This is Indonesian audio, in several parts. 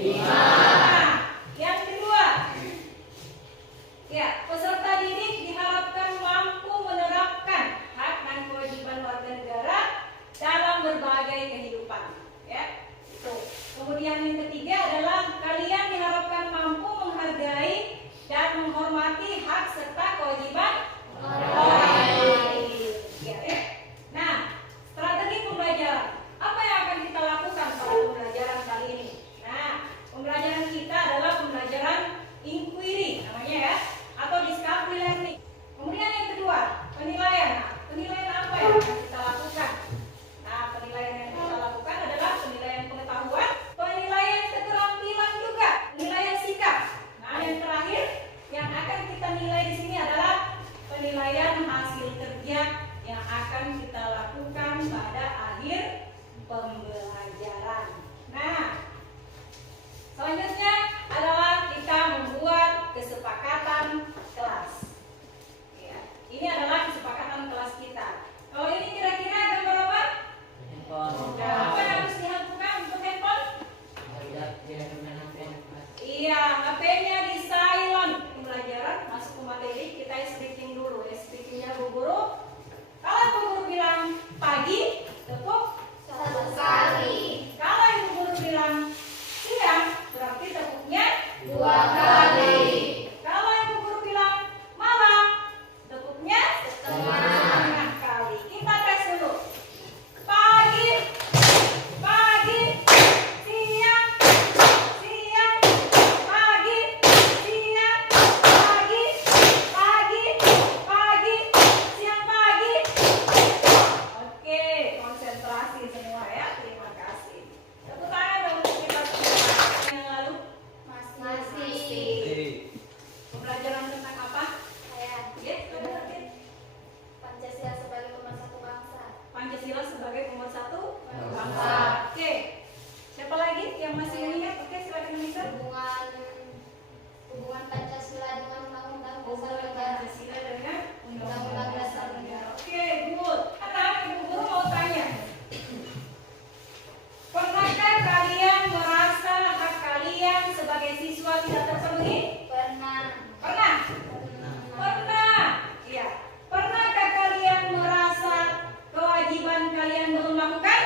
Nah, yang kedua, ya, peserta didik diharapkan mampu menerapkan hak dan kewajiban warga negara dalam berbagai kehidupan. Ya, itu. Kemudian yang ketiga adalah kalian diharapkan mampu menghargai dan menghormati hak serta kewajiban orang lain. Ya. Nah, strategi pembelajaran. Apa yang akan kita lakukan pada pembelajaran kali ini? Nah, pembelajaran kita adalah pembelajaran inquiry namanya ya, atau discovery learning. Kemudian yang kedua, penilaian. Nah, penilaian apa yang akan kita lakukan? Nah, penilaian yang kita lakukan adalah penilaian pengetahuan, penilaian keterampilan juga, penilaian sikap. Nah, yang terakhir yang akan kita nilai di sini adalah penilaian hasil kerja yang akan kita lakukan pada akhir pembelajaran. Nah, selanjutnya adalah kita membuat kesepakatan kelas. Ya, ini adalah kesepakatan kelas kita. Kalau ini kira-kira gambar apa? Handphone. Nah, apa yang harus dilakukan untuk handphone? Iya, HP-nya di silent. Pembelajaran masuk ke materi, kita speaking dulu ya. Speakingnya Bu Guru. Kalau Bu Guru bilang pagi, tepuk Satu kali. Kalau Ibu Guru bilang siang, berarti tepuknya Dua kali. Kalau Ibu Guru bilang malam, tepuknya Setengah. kali. Kita tes dulu. Pagi, pagi, siang, siang, pagi, siang, pagi, pagi, pagi, siang, pagi. Oke, konsentrasi semua ya. Terima kasih. Tepuk tangan dong untuk kita yang lalu. Masih. Pembelajaran tentang apa? Saya Ya, coba lihat. Pancasila sebagai pemersatu bangsa. Pancasila sebagai pemersatu Bangsa. bangsa. Oke. Siapa lagi yang masih ingat? Oke, silakan Nisa. Hubungan Pancasila dengan Undang-Undang Dasar Hubungan Negara. Pancasila dengan Undang-Undang Dasar Negara. Oke, good. Sekarang Ibu Guru mau tanya. Pernahkah kalian merasa hak kalian sebagai siswa tidak terpenuhi? Pernah. Pernah? Pernah. Iya. Pernahkah kalian merasa kewajiban kalian belum lakukan?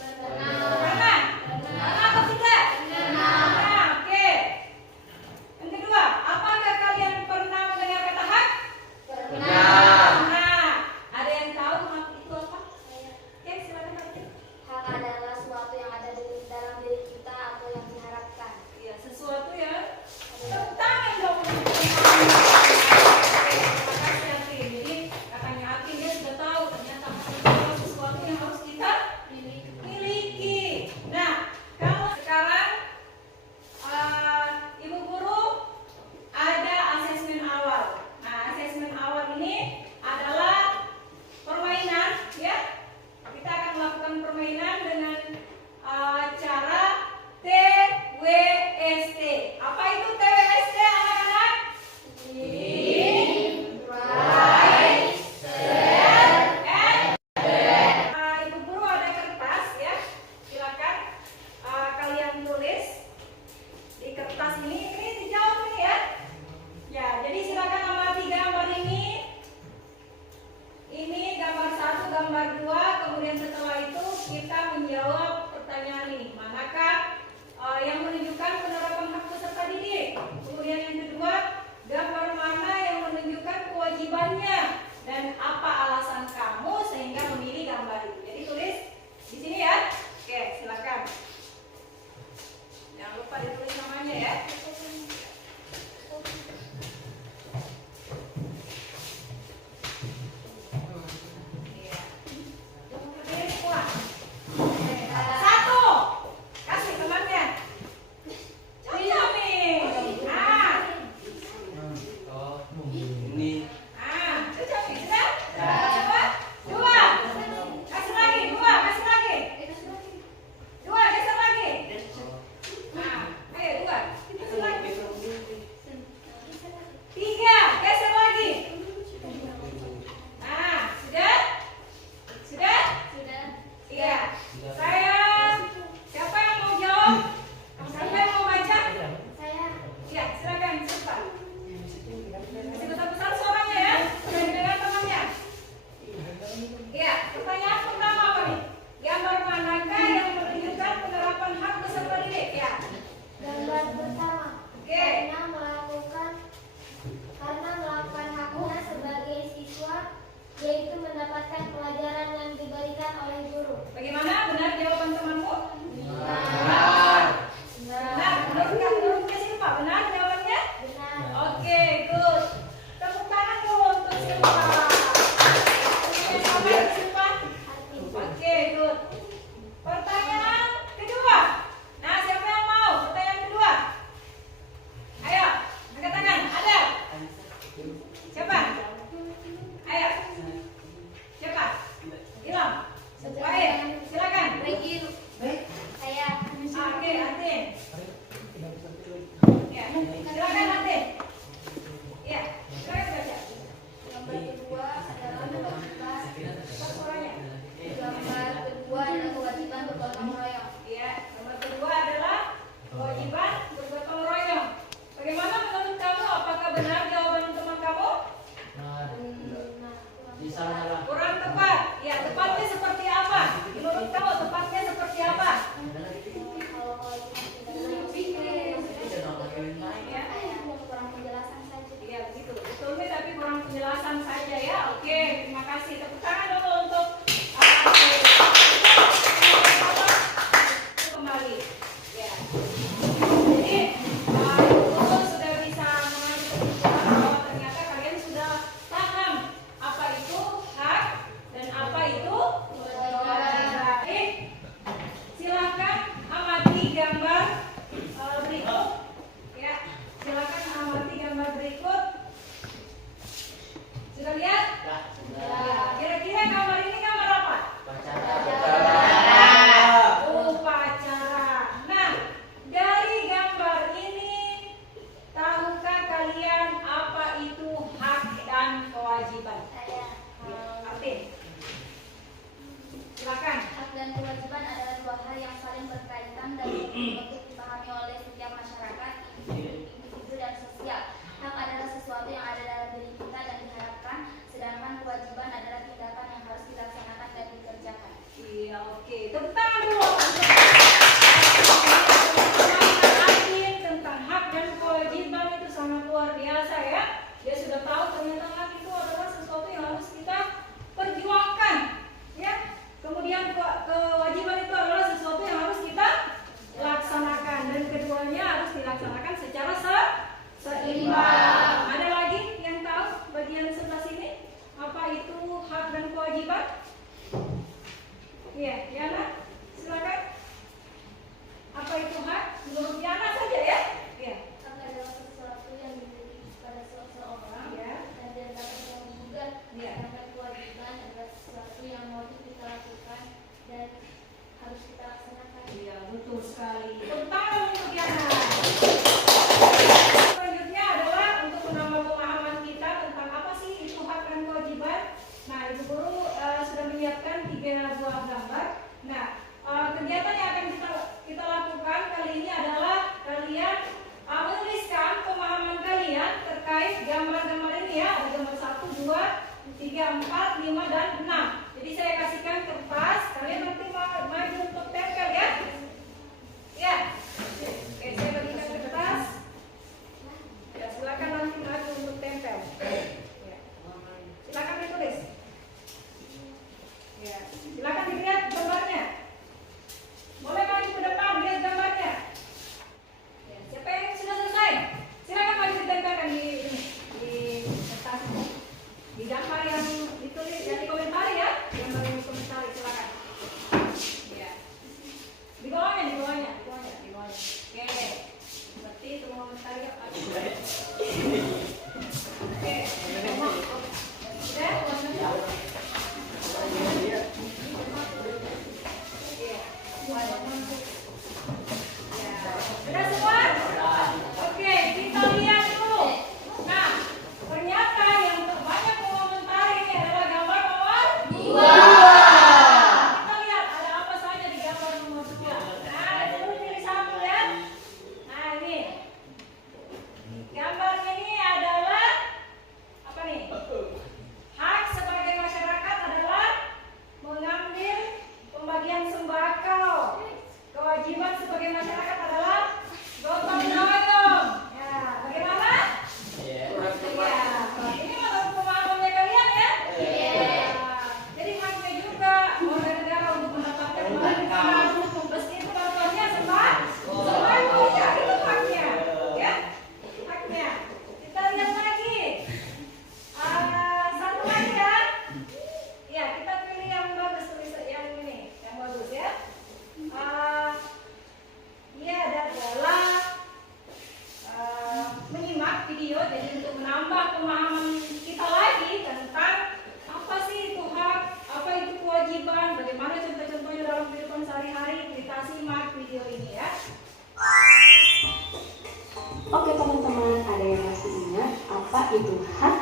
Pernah. Pernah? Pernah atau tidak? Pernah. Oke. Yang kedua, apakah kalian pernah mendengar kata hak? Pernah. Pernah. Ada yang tahu hak itu apa? Oke, silakan Pak. Hak adalah sesuatu yang ada di dalam diri kita atau yang diharapkan. Iya, sesuatu yang tangan dong. Terima kasih Atin. Jadi katanya Atin dia sudah tahu ternyata hak itu adalah sesuatu yang harus kita miliki. Nah, kalau sekarang Ibu Guru ada asesmen awal. Nah, asesmen awal ini adalah permainan, ya. Kita akan melakukan permainan dengan cara TWST. Apa itu TWST, anak-anak? Ibu Guru ada kertas ya. Silakan kalian tulis di kertas ini. Ini dijawab nih ya. Ya, jadi silakan amati gambar ini. Ini gambar 1, gambar 2. Kemudian setelah itu kita menjawab pertanyaan ini. Manakah yang menunjukkan penerapan hak peserta didik? Kemudian yang kedua, gambar mana yang menunjukkan kewajibannya dan apa alasan kamu sehingga memilih gambar itu. Jadi tulis di sini ya. Oke, silakan. Jangan lupa ditulis namanya ya. Iya. Berdiri kuat. 1. Kasih temannya. Cocok nih. Nah, Ini cocok nih. Sudah? Coba. 2. Kasih Baik, silakan. Regi, saya. Oke, Atin. Ya, silakan Atin. Ya, silakan baca. Gambar kedua adalah kewajiban. Suaranya. Gambar kedua adalah kewajiban bergotong royong. Ya, nomor kedua adalah kewajiban bergotong royong. Bagaimana menurut kamu? Apakah benar jawaban teman kamu? Kurang tepat. Ya, tepatnya seperti apa? Menurut kamu tepatnya seperti apa? Kalau Ya, kurang penjelasan saja. iya begitu. Betul tapi kurang penjelasan saja ya. Oke, terima kasih. Tepuk tangan dulu untuk kembali. Ya. Jadi ibu sudah bisa mengambil kesimpulan bahwa ternyata kalian sudah paham apa itu hak dan apa itu kewajiban. Silakan amati gambar berikut. Ya, silakan amati gambar berikut. Sudah lihat? Ya, kira-kira gambar ini gambar apa? Upacara. Nah, dari gambar ini, tahukah kalian apa itu hak dan kewajiban? Saya. Artin, silakan. Hak dan kewajiban adalah dua hal yang saling berkaitan dan untuk dipahami oleh setiap masyarakat, individu dan sosial. Hak adalah sesuatu yang ada dalam diri kita dan diharapkan, sedangkan kewajiban adalah tindakan yang harus dilaksanakan dan dikerjakan. Iya, oke. Tepuk tangan dulu. Artin tentang hak dan kewajiban itu sangat luar biasa ya. Dia sudah tahu ternyata hak itu adalah sesuatu yang harus kita perjuangkan, ya. Kemudian kewajiban itu adalah sesuatu yang harus kita laksanakan dan keduanya harus dilaksanakan secara seimbang. Ada lagi yang tahu bagian sebelah sini apa itu hak dan kewajiban? Iya, Yana, silakan. Apa itu hak? Menurut Yana saja ya. Iya. Hak adalah sesuatu yang dimiliki pada seseorang Ya. dan tidak dapat menggugat. Ya. Sedangkan kewajiban adalah sesuatu yang wajib kita lakukan dan harus kita laksanakan. Iya, betul sekali. Tepuk tangan untuk Yana. Selanjutnya adalah untuk menambah pemahaman kita tentang apa sih itu hak dan kewajiban. Nah, Ibu Guru sudah menyiapkan 3 buah gambar. Nah, kegiatan yang akan kita lakukan kali ini adalah kalian menuliskan pemahaman kalian terkait gambar-gambar ini ya. Ada gambar 1, 2, 3, 4, 5, dan 6. Jadi saya kasihkan kertas, kalian nanti maju untuk tempel ya. Ya. Oke, saya bagikan kertas. Ya, silakan nanti maju untuk tempel. Ya. Silakan ditulis. Ya, silakan dilihat gambarnya. Boleh maju ke depan lihat gambarnya. Ya, siapa yang sudah selesai? Silakan maju ditempelkan di kertas. Di gambar yang ditulis yang dikomentari ya. Gambar yang dikomentari silakan. Ya. Di bawahnya. Oke. Seperti itu mengomentari apa? Oke. Sudah? Sudah semua? Oke, kita lihat dulu. Nah, ternyata yang terbanyak mengomentari ini adalah gambar nomor 2. Kita lihat ada apa saja di gambar nomor 2. Nah, dulu pilih satu ya. Nah, ini. Gambar ini adalah apa nih? Hak sebagai masyarakat adalah mengambil pembagian sembako. Kewajiban sebagai masyarakat adalah gotong royong. Ya, bagaimana? Ya, ini menurut pemahamannya kalian ya? Jadi haknya juga warga negara untuk mendapatkan bantuan meskipun bantuannya sembako ya, itu haknya. Ya, haknya. Kita lihat lagi. Satu lagi ya. Ya, kita pilih yang bagus tulis yang ini, yang bagus ya. Ya,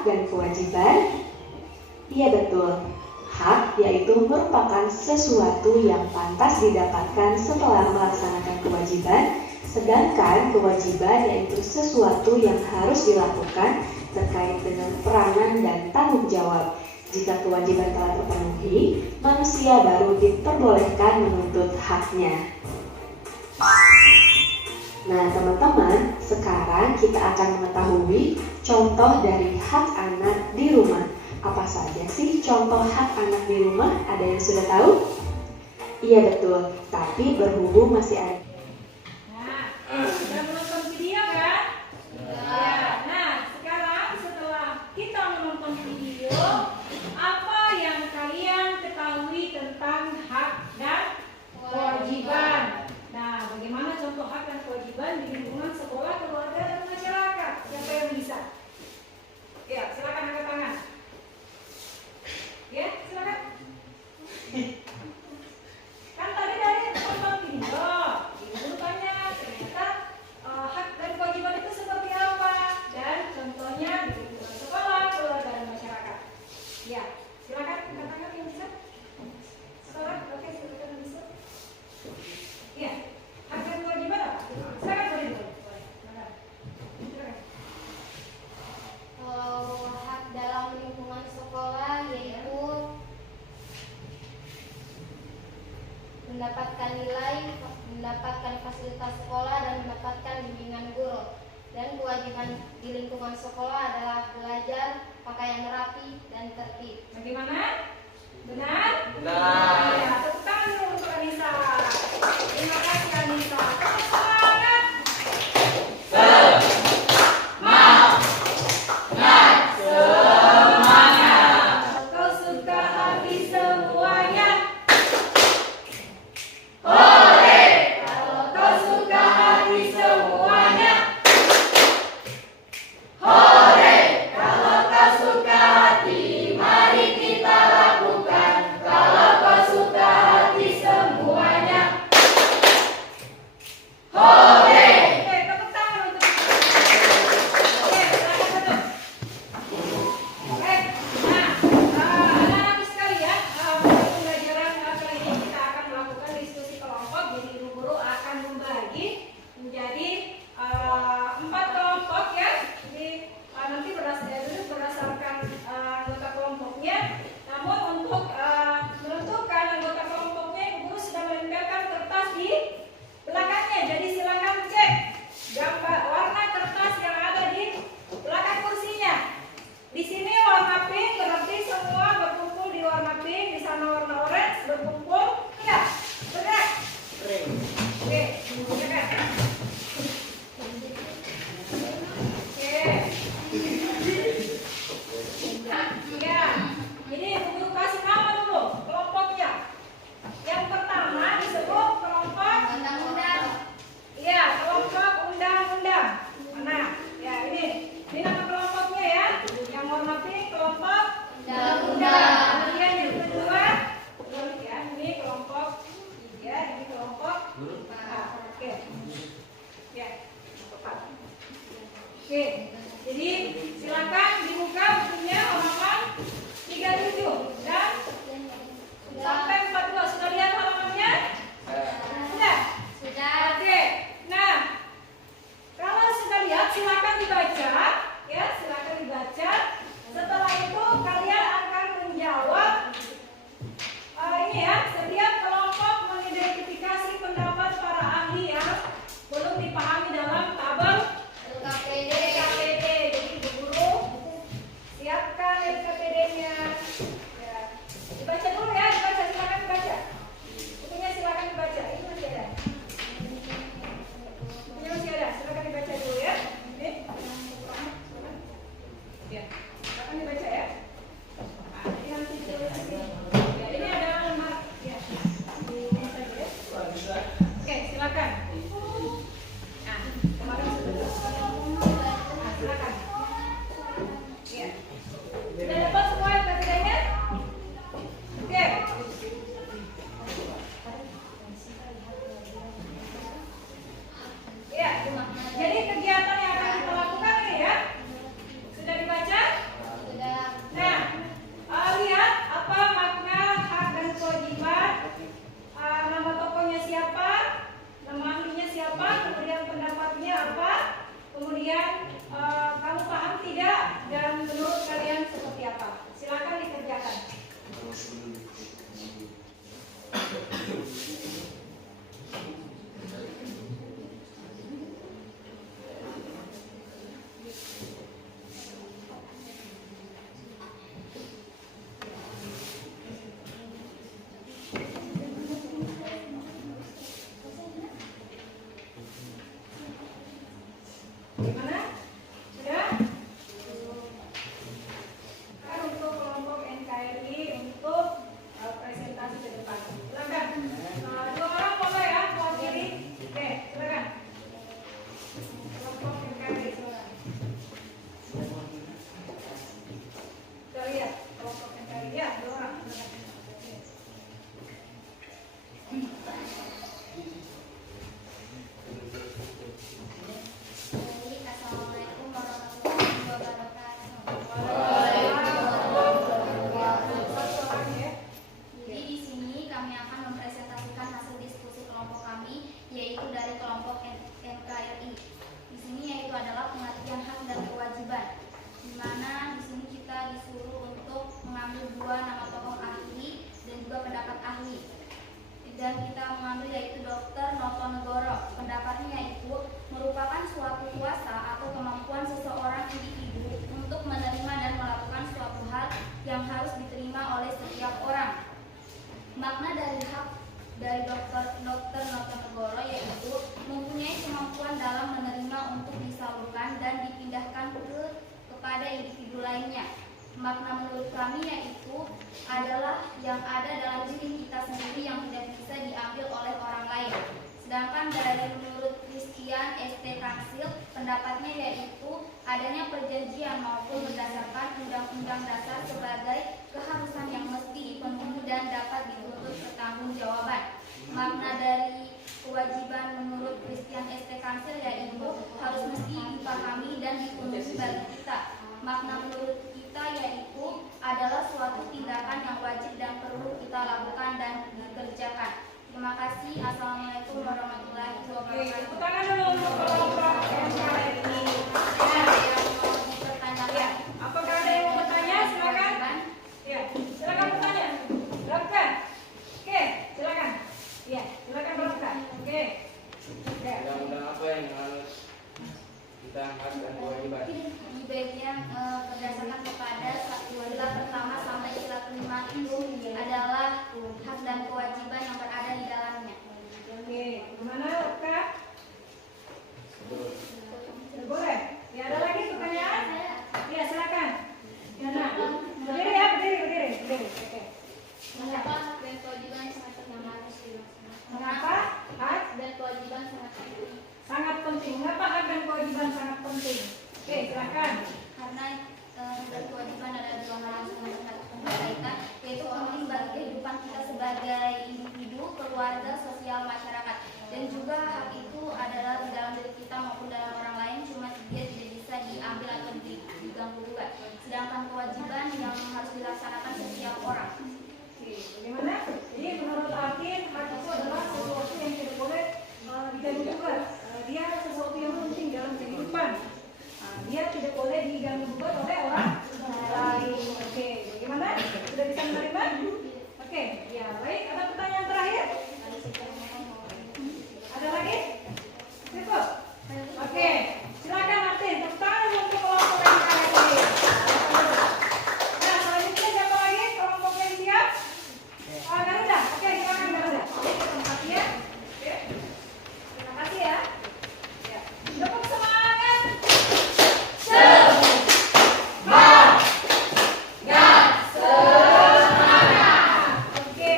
dan kewajiban? Iya betul. Hak yaitu merupakan sesuatu yang pantas didapatkan setelah melaksanakan kewajiban, sedangkan kewajiban yaitu sesuatu yang harus dilakukan terkait dengan peranan dan tanggung jawab. Jika kewajiban telah terpenuhi, manusia baru diperbolehkan menuntut haknya. Nah teman-teman, sekarang kita akan mengetahui contoh dari hak anak di rumah. Apa saja sih contoh hak anak di rumah? Ada yang sudah tahu? Iya betul, tapi berhubung masih ada. Nah, sudah menonton video kan? Ya. Nah, sekarang setelah kita menonton video, apa yang kalian ketahui tentang hak dan kewajiban? Nah, bagaimana contoh hak dan kewajiban di lingkungan sekolah, keluarga, dan masyarakat? Siapa yang bisa? Ya, silakan angkat tangan. Ya, silakan. Kan tadi dari nonton video, ibu tanya ternyata hak dan kewajiban itu seperti apa? Dan contohnya di lingkungan sekolah, keluarga, dan masyarakat. Ya, silakan angkat tangan yang bisa. Sekarang, oke, silakan yang bisa. Ya, hak dan kewajiban apa? Silakan boleh. Silakan. Hak dalam lingkungan sekolah yaitu mendapatkan nilai, mendapatkan fasilitas sekolah, dan mendapatkan bimbingan guru. Dan kewajiban di lingkungan sekolah adalah belajar, pakaian rapi, dan tertib. Bagaimana? Benar? Benar. Ya, tepuk tangan dulu untuk Anissa. Terima kasih Anissa. Tetap semangat. Kau suka hati semuanya. Hore! Kalau kau suka hati semuanya. Hore! Kalau kau suka hati, mari kita lakukan. Kalau kau suka Gimana? Sudah? Kan untuk kelompok NKRI untuk presentasi ke depan. Silakan. Dua orang boleh ya, mewakili. Oke, silakan. Kelompok NKRI, silakan. Kita lihat kelompok NKRI ya, dua orang. Silakan. Assalamualaikum warahmatullahi wabarakatuh. Jadi di sini kami akan mempresentasikan hasil diskusi kelompok kami, yaitu dari kelompok NKRI. Di sini yaitu adalah pengertian hak dan kewajiban. Di mana di sini kita disuruh untuk mengambil dua nama tokoh ahli dan juga pendapat ahli. Dan kita mengambil yaitu Dr. Notonegoro. Pendapatnya yaitu merupakan suatu kuasa atau kemampuan seseorang individu untuk menerima dan melakukan suatu hal yang harus diterima oleh setiap orang. Makna dari hak dari Dr. Notonegoro yaitu mempunyai kemampuan dalam menerima untuk disalurkan dan dipindahkan kepada individu lainnya. Makna menurut kami yaitu adalah yang ada dalam diri kita sendiri yang tidak bisa diambil oleh orang lain. Sedangkan dari menurut Christian St. Kansil, pendapatnya yaitu adanya perjanjian maupun berdasarkan Undang-Undang Dasar sebagai keharusan yang mesti dipenuhi dan dapat dituntut pertanggungjawaban. Makna dari kewajiban menurut Christian St. Kansil yaitu harus mesti dipahami dan dipenuhi bagi kita. Makna menurut kita yaitu adalah suatu tindakan yang wajib dan perlu kita lakukan dan dikerjakan. Terima kasih. Assalamualaikum warahmatullahi wabarakatuh. Tepuk tangan dulu untuk kelompok NKRI. Ada yang mau dipertanyakan? Ya, apakah ada yang mau bertanya? Silakan. Ya, silakan bertanya. Silakan. Oke, silakan. Ya, silakan bertanya. Oke. Ya. Undang-undang apa yang harus kita angkat dan kewajiban? Di bagian berdasarkan kepada sila pertama sampai sila kelima itu adalah hak dan kewajiban yang berada di dalamnya. Oke, gimana Kak? Boleh? Ya, ada lagi pertanyaan? Ya, silakan. Ya, nah. Berdiri ya, berdiri. Oke. Mengapa hak dan kewajiban sangat harus dilaksanakan? Mengapa hak Dan kewajiban sangat penting? sangat penting? Mengapa hak dan kewajiban sangat penting? Oke, silakan. Karena dan kewajiban adalah dua hal yang sangat berkaitan, yaitu penting bagi kehidupan kita sebagai individu, keluarga, sosial, masyarakat. Dan juga hak itu adalah di dalam diri kita maupun dalam orang lain, cuma dia tidak bisa diambil atau diganggu gugat. Sedangkan kewajiban yang harus dilaksanakan setiap orang. Oke, bagaimana? Jadi menurut Alkin, hak itu adalah sesuatu yang tidak boleh diganggu gugat. Dia sesuatu yang penting dalam kehidupan. Dia tidak boleh diganggu gugat oleh orang lain. Oke, bagaimana? Sudah bisa menerima? Oke, ya baik. Ada pertanyaan terakhir? Ada lagi? Cukup? Oke, silakan Martin. Tepuk tangan untuk kelompok NKRI. Nah, selanjutnya siapa lagi? Kelompoknya siap? Garuda. Oke, silakan Garuda. Tempatnya. Oke. Terima kasih ya. Ya. Tepuk semangat. Oke.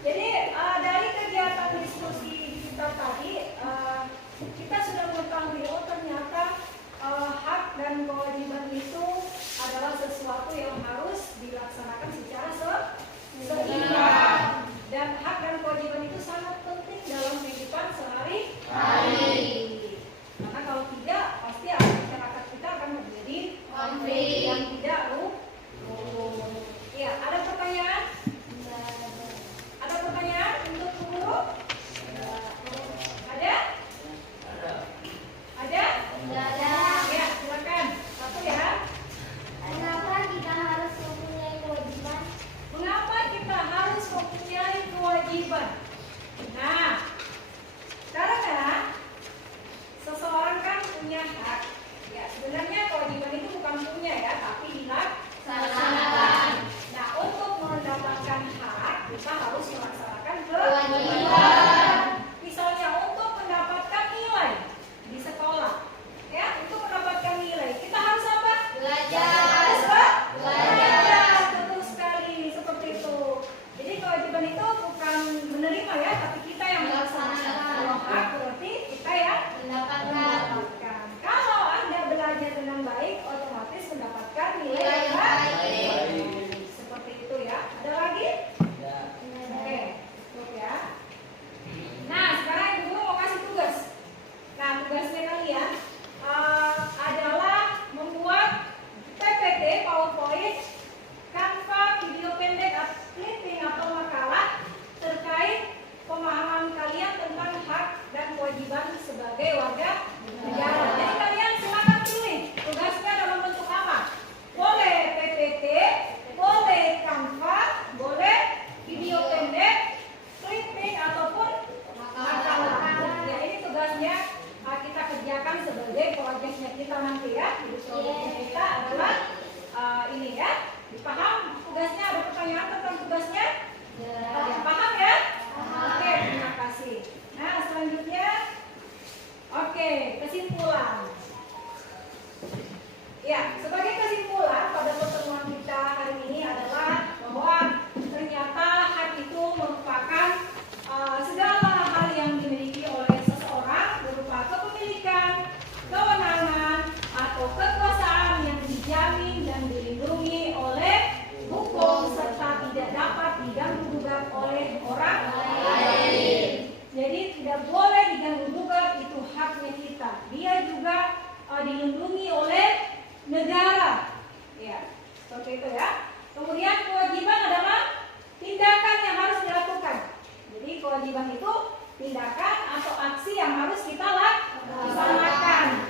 Jadi dari kegiatan diskusi kita tadi, kita sudah mengetahui ternyata hak dan kewajiban itu adalah sesuatu yang harus dilaksanakan secara seimbang. Dan hak dan kewajiban itu sangat penting dalam kehidupan sehari-hari. Karena kalau tidak, pasti masyarakat kita akan menjadi konflik yang tidak rukun. Ya, ada pertanyaan? Ada pertanyaan untuk guru? Ada? Ada? Ya, silakan. Satu ya. Kenapa kita harus mempunyai kewajiban? Mengapa kita harus mempunyai kewajiban? Nah, karena seseorang kan punya hak. Ya, sebenarnya kewajiban itu bukan punya ya, tapi dilaksanakan. Nah, untuk mendapatkan hak, kita harus melaksanakan kewajiban. Misalnya untuk mendapatkan nilai di sekolah, ya, itu tindakan atau aksi yang harus kita laksanakan.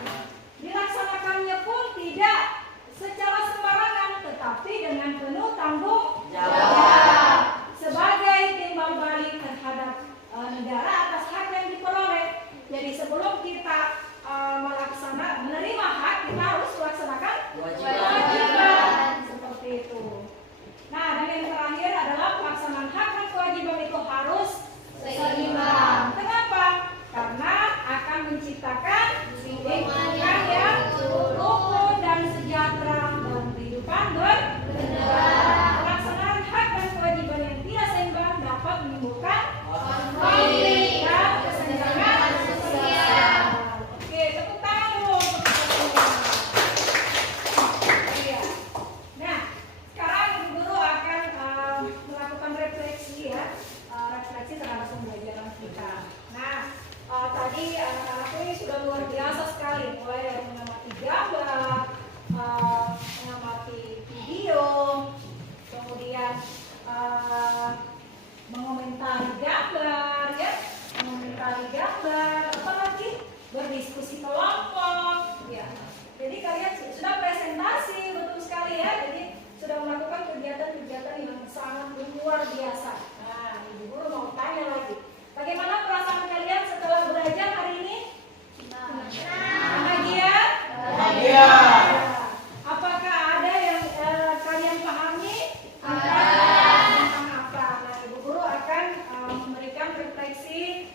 Dilaksanakannya pun tidak secara sembarangan, tetapi dengan penuh tanggung jawab sebagai timbal balik terhadap negara atas hak yang diperoleh. Jadi sebelum kita menerima hak, kita harus melaksanakan kewajiban. Seperti itu. Nah, dan yang terakhir adalah pelaksanaan hak dan kewajiban itu harus seimbang. Kenapa? Karena akan menciptakan lingkungan yang rukun dan sejahtera dan kehidupan bernegara. Pelaksanaan hak dan kewajiban yang tidak seimbang dapat menimbulkan konflik dan kesenjangan sosial. Oke, tepuk tangan dulu untuk kita semua. Iya. Nah, sekarang Ibu Guru akan melakukan refleksi ya, refleksi terhadap pembelajaran kita. Nah, tadi anak-anak ini sudah luar biasa sekali, mulai dari mengamati gambar, mengamati video, kemudian mengomentari gambar, ya, apalagi berdiskusi kelompok, ya. Jadi kalian sudah presentasi, betul sekali ya. Jadi sudah melakukan kegiatan-kegiatan yang sangat luar biasa. Nah, Ibu Guru mau tanya lagi, bagaimana perasaan kalian setelah belajar hari ini? Bahagia? Bahagia. Apakah ada yang kalian pahami? Tentang apa? Nah, Ibu Guru akan memberikan refleksi